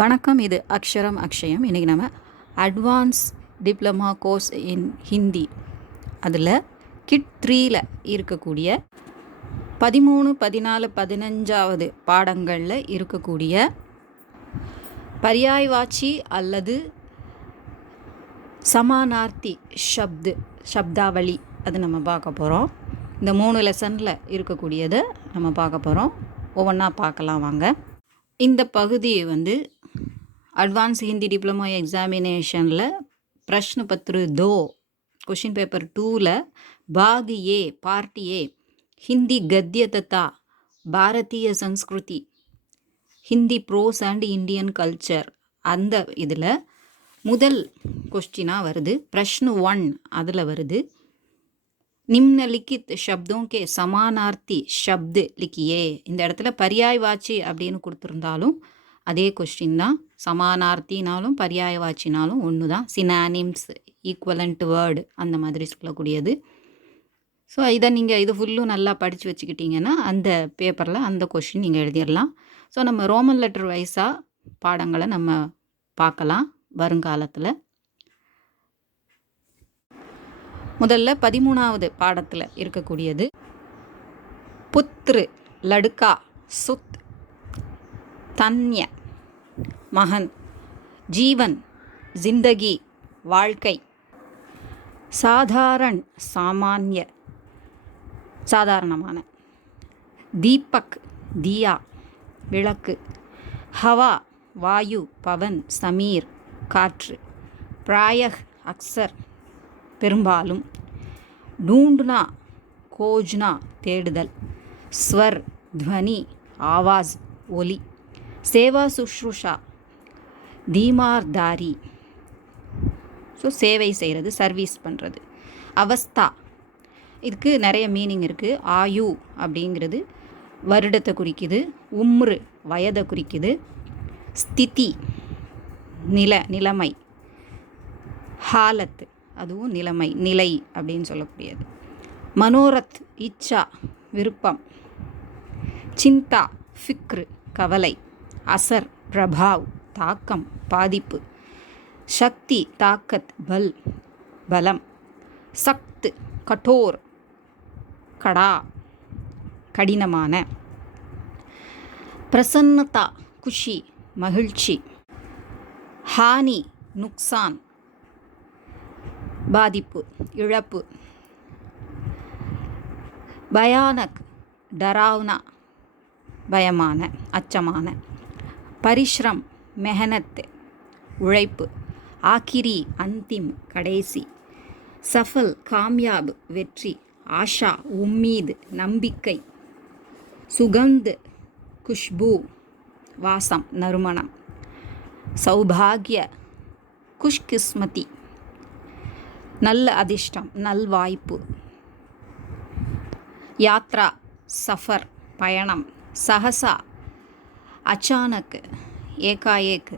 வணக்கம். இது அக்ஷரம் அக்ஷயம். இன்றைக்கி நம்ம அட்வான்ஸ் டிப்ளமா கோர்ஸ் இன் ஹிந்தி அதில் கிட் 3ல் இருக்கக்கூடிய 13, 14, 15வது பாடங்களில் இருக்கக்கூடிய பர்யாயவாச்சி அல்லது சமானார்த்தி சப்தாவளி அது நம்ம பார்க்க போகிறோம். இந்த 3 லெசனில் இருக்கக்கூடியதை நம்ம பார்க்க போகிறோம். ஒவ்வொன்றா பார்க்கலாம் வாங்க. இந்த பகுதியை அட்வான்ஸ் ஹிந்தி டிப்ளமோ எக்ஸாமினேஷனில் பிரஷ்ன பத்ரு 2 क्वेश्चन पेपर 2ல் भाग ए पार्ट ए हिंदी गद्य तथा भारतीय संस्कृति हिंदी प्रोस अண்ட் इंडियन कल्चर அந்த இதில் முதல் क्वेश्चनाக வருது. प्रश्न 1 அதில் வருது. निम्नलिखित शब्दों के समानार्थी शब्द लिखिए. இந்த இடத்துல பர்யாயவாச்சி அப்படின்னு கொடுத்துருந்தாலும் அதே கொஸ்டின் தான். சமானார்த்தினாலும் பர்யாயவாச்சினாலும் ஒன்று தான். சினானிம்ஸ், ஈக்குவலண்ட் வேர்டு அந்த மாதிரி சொல்லக்கூடியது. ஸோ இதை நீங்கள் இது ஃபுல்லும் நல்லா படித்து வச்சுக்கிட்டிங்கன்னா அந்த பேப்பரில் அந்த கொஸ்டின் நீங்கள் எழுதிடலாம். ஸோ நம்ம ரோமன் லெட்டர் வைஸாக பாடங்களை நம்ம பார்க்கலாம் வருங்காலத்தில். முதல்ல 13வது பாடத்தில் இருக்கக்கூடியது புத்ரு, லடுக்கா, சுத், தன்ய, மகன், ஜீவன், ஜிந்தகி, வாழ்க்கை, சாதாரண், சாமான்ய, சாதாரணமான, தீபக், தியா, விளக்கு, ஹவா, வாயு, பவன், சமீர், காற்று, பிராயக், அக்சர், பெரும்பாலும், டூண்ட்னா, கோஜ்னா, தேடுதல், ஸ்வர், துவனி, ஆவாஸ், ஒலி, சேவா சுஷ்ரூஷா, தீமார்தாரி, ஸோ சேவை செய்கிறது, சர்வீஸ் பண்ணுறது, அவஸ்தா, இதுக்கு நிறைய மீனிங் இருக்குது. ஆயு அப்படிங்கிறது வருடத்தை குறிக்குது. உம்ரு வயதை குறிக்குது. ஸ்திதி நிலைமை, ஹாலத் அதுவும் நிலைமை, நிலை அப்படின்னு சொல்லக்கூடியது. மனோரத் இச்சா விருப்பம். சிந்தா ஃபிக்ரு கவலை. அசர் பிரபாவ் தாக்கம் பாதிப்பு. சக்தி தாக்கத் பல் பலம். சக்த் கட்டோர் கடா கடினமான. பிரசன்னதா குஷி மகிழ்ச்சி. ஹானி நுக்சான் பாதிப்பு இழப்பு. பயானக் டராவ்னா பயமான அச்சமான. பரிஷ்ரம் மெஹனத் உழைப்பு. ஆக்கிரி அந்திம் கடைசி. சஃபல் காம்யாப் வெற்றி. ஆஷா உம்மீது நம்பிக்கை. சுகந்த் குஷ்பூ வாசம் நறுமணம். சௌபாகிய குஷ்கிஸ்மதி நல்ல அதிர்ஷ்டம் நல்வாய்ப்பு. யாத்ரா சஃபர் பயணம். சஹசா அச்சானக் ஏகாஏக்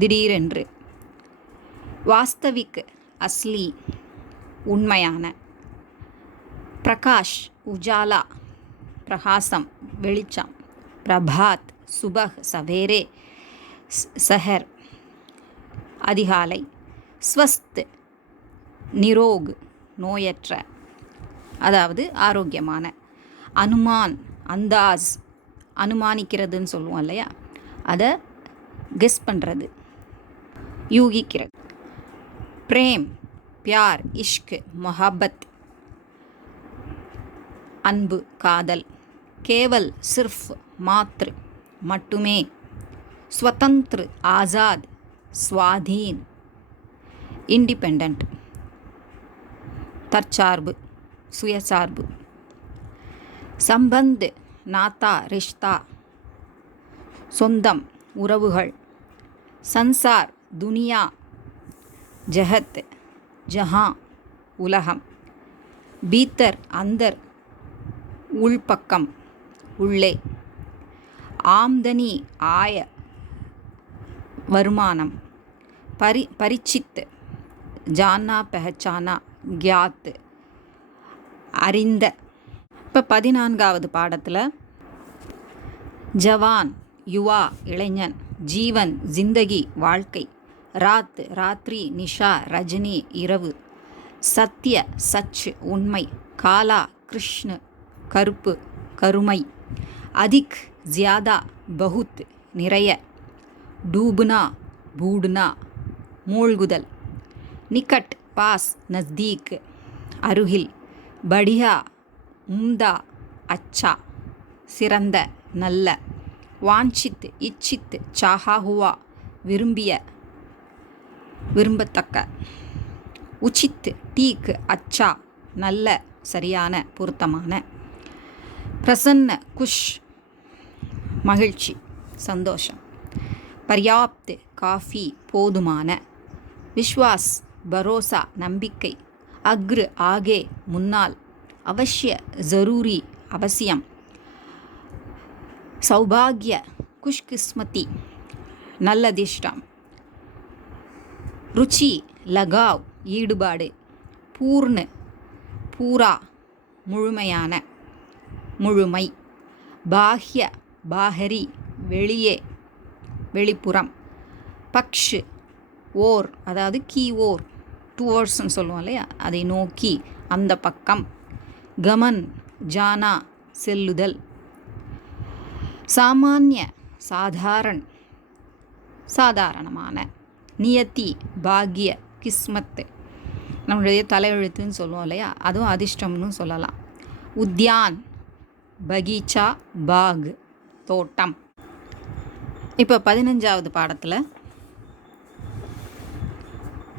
திடீரென்று. வாஸ்தவிக் அஸ்லி உண்மையான. பிரகாஷ் உஜாலா பிரகாசம் வெளிச்சம். பிரபாத் சுபஹ் சவேரே சஹர் அதிகாலை. ஸ்வஸ்த் நிரோக் நோயற்ற அதாவது ஆரோக்கியமான. அனுமான் அந்தாஸ் அனுமானிக்கிறதுன்னு சொல்லுவோம் இல்லையா, அதை கெஸ் பண்ணுறது யூகிக்கிறது. பிரேம் பியார் இஷ்க் மொஹப்பத் அன்பு காதல். கேவல் சிர்ஃப் மாத்ரு மட்டுமே. ஸ்வதந்திர ஆசாத் ஸ்வாதீன் இண்டிபெண்டன்ட் தற்சார்பு சுயசார்பு. சம்பந்த் நாத்தா ரிஷ்தா சொந்தம் உறவுகள். சன்சார் துனியா ஜஹத் ஜஹான் உலகம். பீத்தர் அந்தர் உள்பக்கம் உள்ளே. ஆம்தனி ஆய வருமானம். பரிச்சித் ஜானா பெஹச்சானா கியாத் அறிந்த. இப்போ 14வது பாடத்தில் ஜவான் யுவா இளைஞன், ஜீவன் ஜிந்தகி வாழ்க்கை, ராத் ராத்திரி, நிஷா ரஜினி இரவு, சத்ய சச் உண்மை, காலா கிருஷ்ண கருப்பு கருமை, அதிக் ஜியாதா பகுத் நிறைய, டூப்னா பூட்னா மூழ்குதல், நிகட் பாஸ் நஸ்தீக் அருகில், படியா உம்தா அச்சா சிறந்த நல்ல, வாஞ்சித் இச்சித் சாஹா ஹுவா விரும்பிய விரும்பத்தக்க, உச்சித் டீக் அச்சா நல்ல சரியான பொருத்தமான, பிரசன்ன குஷ் மகிழ்ச்சி சந்தோஷம், பர்யாப்த் காஃபி போதுமான, விஸ்வாஸ் பரோசா நம்பிக்கை, அக்ரு ஆகே முன்னால், அவசிய ஜரூரி அவசியம், சௌபாகிய குஷ்கிஸ்மதி நல்லதிஷ்டம், ருச்சி லகாவ் ஈடுபாடு, பூர்ண பூரா முழுமையான முழுமை, பாஹ்ய பாஹரி வெளியே வெளிப்புறம், பக்ஷ் ஓர் அதாவது கீ ஓர் டுவர்ட்ஸ்ன்னு சொல்லுவோம் இல்லையா, அதை நோக்கி அந்த பக்கம், கமன் ஜானா செல்லுதல், சாமானிய சாதாரண் சாதாரணமான, நியத்தி பாக்ய கிஸ்மத் நம்மளுடைய தலையெழுத்துன்னு சொல்லுவோம் இல்லையா, அதுவும் அதிர்ஷ்டம்னு சொல்லலாம், உத்யான் பகீச்சா பாக் தோட்டம். இப்போ 15வது பாடத்தில்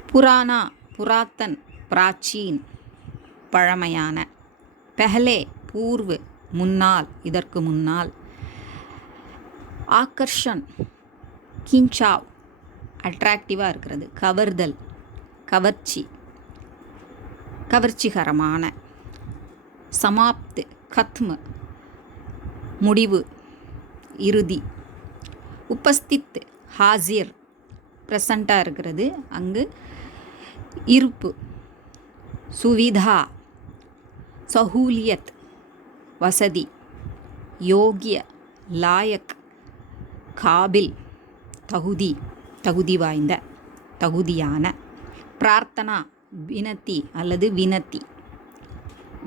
புராணா புராத்தன் பிராச்சீன் பழமையான, பெஹலே பூர்வ முன்னால் இதற்கு முன்னால், ஆக்கர்ஷன் கிஞ்சாவ் அட்ராக்டிவாக இருக்கிறது, கவர்தல் கவர்ச்சி கவர்ச்சிகரமான, சமாப்த் கத்ம முடிவு இறுதி, உபஸ்தித் ஹாசிர் ப்ரெசண்ட்டாக இருக்கிறது அங்கு இருப்பு, சுவிதா சஹூலியத் வசதி, யோகிய லாயக் காபில் தகுதி தகுதி வாய்ந்த தகுதியான, பிரார்த்தனா வினத்தி அல்லது வினத்தி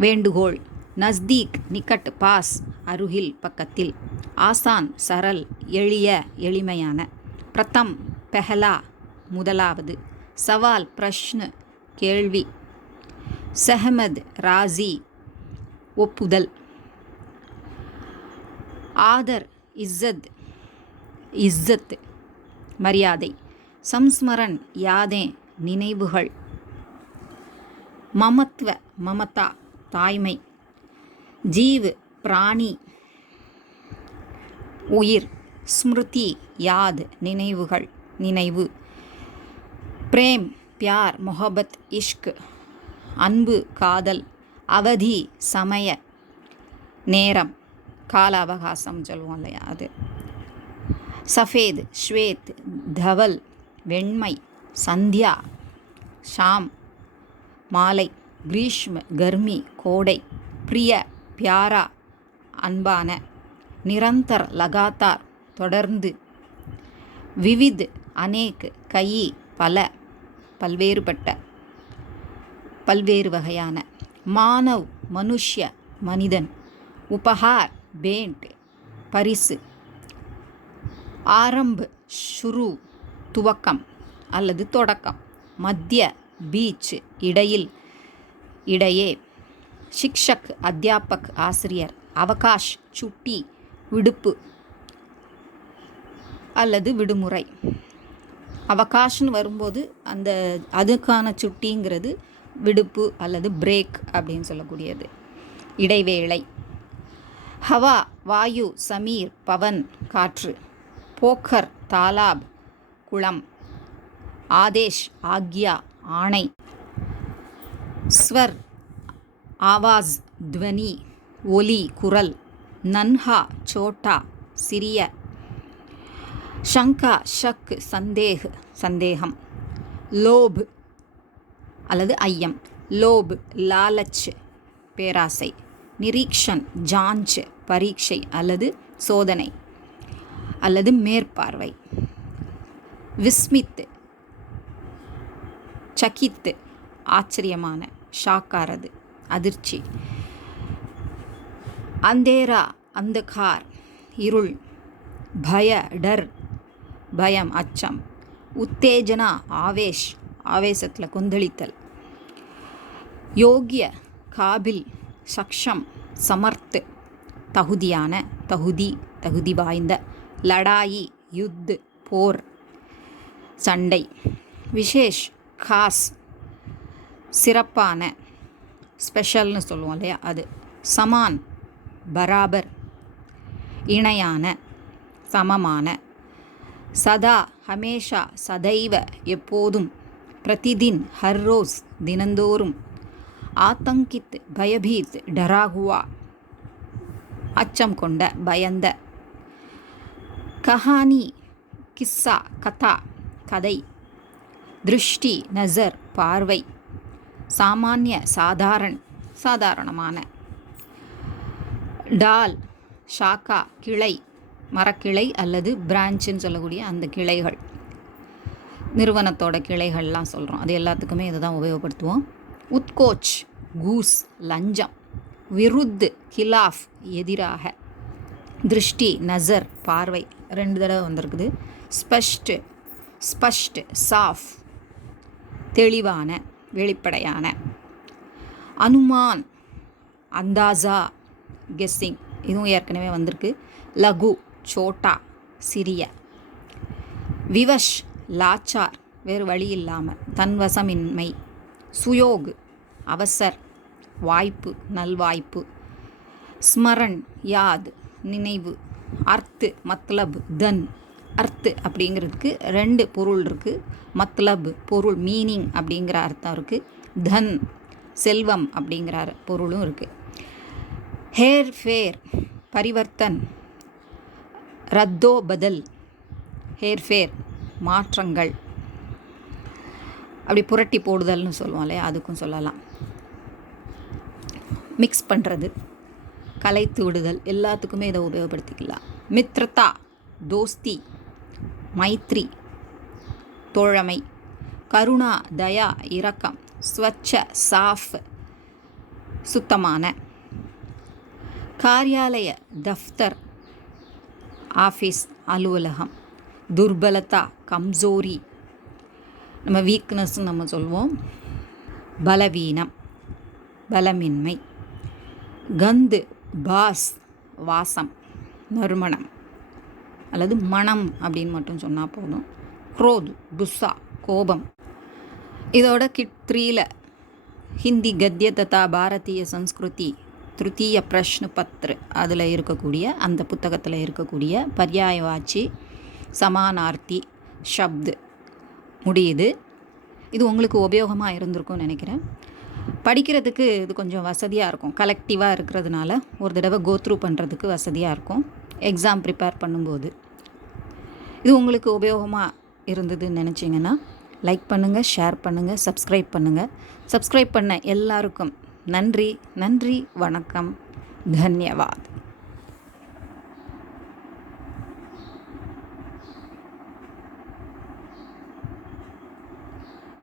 வேண்டுகோள், நஸ்தீக் நிகட் பாஸ் அருகில் பக்கத்தில், ஆசான் சரல் எளிய எளிமையான, பிரதம் பெஹலா முதலாவது, சவால் பிரஷ்ன கேள்வி, செஹமத் ராசி ஒப்புதல், ஆதர் இஸ்ஸத் இஸ்ஸத் மரியாதை, சம்ஸ்மரன் யாதே நினைவுகள், மமத்வ மமதா தாய்மை, ஜீவ் பிராணி உயிர், ஸ்மிருதி யாத் நினைவுகள் நினைவு, பிரேம் பியார் மொஹபத் இஷ்க் அன்பு காதல், அவதி சமய நேரம் கால அவகாசம் சொல்லுவோம் இல்லையா அது, சஃபேத் ஸ்வேத் தவல் வெண்மை, சந்தியா ஷாம் மாலை, கிரீஷ்ம கர்மி கோடை, பிரிய பியாரா அன்பான, நிரந்தர் லகாத்தார் தொடர்ந்து, விவித் அநேக் கயி பல பல்வேறுபட்ட பல்வேறு வகையான, மானவ் மனுஷ்ய மனிதன், உபஹார் பேண்ட் பரிசு, ஆரம்ப ஷுரு துவக்கம் அல்லது தொடக்கம், மத்திய பீச் இடையில் இடையே, சிக்ஷக் அத்தியாபக் ஆசிரியர், அவகாஷ் சுட்டி விடுப்பு அல்லது விடுமுறை, அவகாஷ்னு வரும்போது அந்த அதுக்கான சுட்டிங்கிறது விடுப்பு அல்லது பிரேக் அப்படின்னு சொல்லக்கூடியது, இடைவேளை, ஹவா வாயு சமீர் பவன் காற்று, போக்கர் தாலாப் குளம், ஆதேஷ் ஆக்யா ஆணை, ஸ்வர் ஆவாஸ் துவனி ஒலி குரல், நன்ஹா சோட்டா சிறிய, ஷங்கா ஷக் சந்தேக் சந்தேகம், லோப் அல்லது ஐயம், லோப் லாலச் பேராசை, நிரீக்ஷன் ஜாஞ்ச் பரீட்சை அல்லது சோதனை, அல்லது மேற்பார்வை. விஸ்மித், சகித், ஆச்சரியமான, ஷாக்காரது, அதிர்ச்சி. அந்தேரா, அந்தகார், இருள். பய, டர், பயம், அச்சம். உத்தேஜனா, ஆவேஷ், ஆவேசத்தில் கொந்தளித்தல். யோகிய, காபில், சக்ஷம், சமர்த், தகுதியான, தகுதி வாய்ந்த. லடாயி, யுத், போர், சண்டை. விசேஷ், காஸ், சிறப்பான, ஸ்பெஷல்னு சொல்லுவோம் இல்லையா அது. சமான், பராபர், இணையான, சமமான. சதா, ஹமேஷா, சதைவ, எப்போதும். பிரதிதின், ஹர் ரோஸ், தினந்தோறும். ஆத்தங்கித், பயபீத், டராகுவா, அச்சம் கொண்ட, பயந்த. கஹானி, கிஸ்ஸா, கதா, கதை. திருஷ்டி, நசர், பார்வை. சாமானிய, சாதாரண், சாதாரணமான. டால், ஷாக்கா, கிளை, மரக்கிளை அல்லது பிரான்ச்சுன்னு சொல்லக்கூடிய அந்த கிளைகள். நிறுவனத்தோட கிளைகள்லாம் சொல்கிறோம், அது எல்லாத்துக்குமே இதை தான் உபயோகப்படுத்துவோம். உத்கோச், கூஸ், லஞ்சம். விருத், கிலாஃப், எதிராக. திருஷ்டி, நசர், பார்வை, 2 தடவை வந்திருக்குது. ஸ்பஷ்ட், ஸ்பஷ்ட், சாஃப், தெளிவான, வெளிப்படையான. அனுமான், அந்தாசா, கெஸ்ஸிங், இதுவும் ஏற்கனவே வந்திருக்கு. லகு, சோட்டா, சிறிய. விவஷ், லாச்சார், வேறு வழி இல்லாமல், தன்வசமின்மை. சுயோக், அவசர், வாய்ப்பு, நல்வாய்ப்பு. ஸ்மரன், யாத், நினைவு. அர்த், மத்லப், தன். அர்த் அப்படிங்கிறதுக்கு 2 பொருள் இருக்குது. மத்லப், பொருள், மீனிங் அப்படிங்கிற அர்த்தம் இருக்குது. தன், செல்வம் அப்படிங்கிற பொருளும் இருக்குது. ஹேர் ஃபேர், பரிவர்த்தன், ரத்தோ பதல். ஹேர் ஃபேர், மாற்றங்கள், அப்படி புரட்டி போடுதல்னு சொல்லுவோம் இல்லையா, அதுக்கும் சொல்லலாம். மிக்ஸ் பண்ணுறது, கலைத்து விடுதல், எல்லாத்துக்குமே இதை உபயோகப்படுத்திக்கலாம். மித்ரதா, தோஸ்தி, மைத்ரி, தோழமை. கருணா, தயா, இரக்கம். ஸ்வச்ச, சாஃப், சுத்தமான. காரியாலய, தஃப்தர், ஆஃபீஸ், அலுவலகம். துர்பலதா, கம்சோரி, நம்ம வீக்னஸ்ன்னு நம்ம சொல்லுவோம். பலவீனம், பலமின்மை. கந்து, பாஸ், வாசம், நறுமணம் அல்லது மனம் அப்படின்னு மட்டும் சொன்னால் போதும். குரோத், குஸ்ஸா, கோபம். இதோட கிட் 3ல் ஹிந்தி கத்திய ததா பாரதிய சம்ஸ்கிருதி திருத்தீய பிரஷ்ன பத்ரு அதில் இருக்கக்கூடிய, அந்த புத்தகத்தில் இருக்கக்கூடிய பர்யாயவாச்சி, சமானார்த்தி, ஷப்து முடியுது. இது உங்களுக்கு உபயோகமாக இருந்திருக்கும்னு நினைக்கிறேன். படிக்கிறதுக்கு இது கொஞ்சம் வசதியாக இருக்கும், கலெக்டிவாக இருக்கிறதுனால ஒரு தடவை கோத்ரூ பண்ணுறதுக்கு வசதியாக இருக்கும் எக்ஸாம் ப்ரிப்பேர் பண்ணும்போது. இது உங்களுக்கு உபயோகமாக இருந்ததுன்னு நினச்சிங்கன்னா லைக் பண்ணுங்கள், ஷேர் பண்ணுங்கள், சப்ஸ்கிரைப் பண்ணுங்கள். சப்ஸ்கிரைப் பண்ண எல்லாருக்கும் நன்றி, வணக்கம், தன்யவாத்.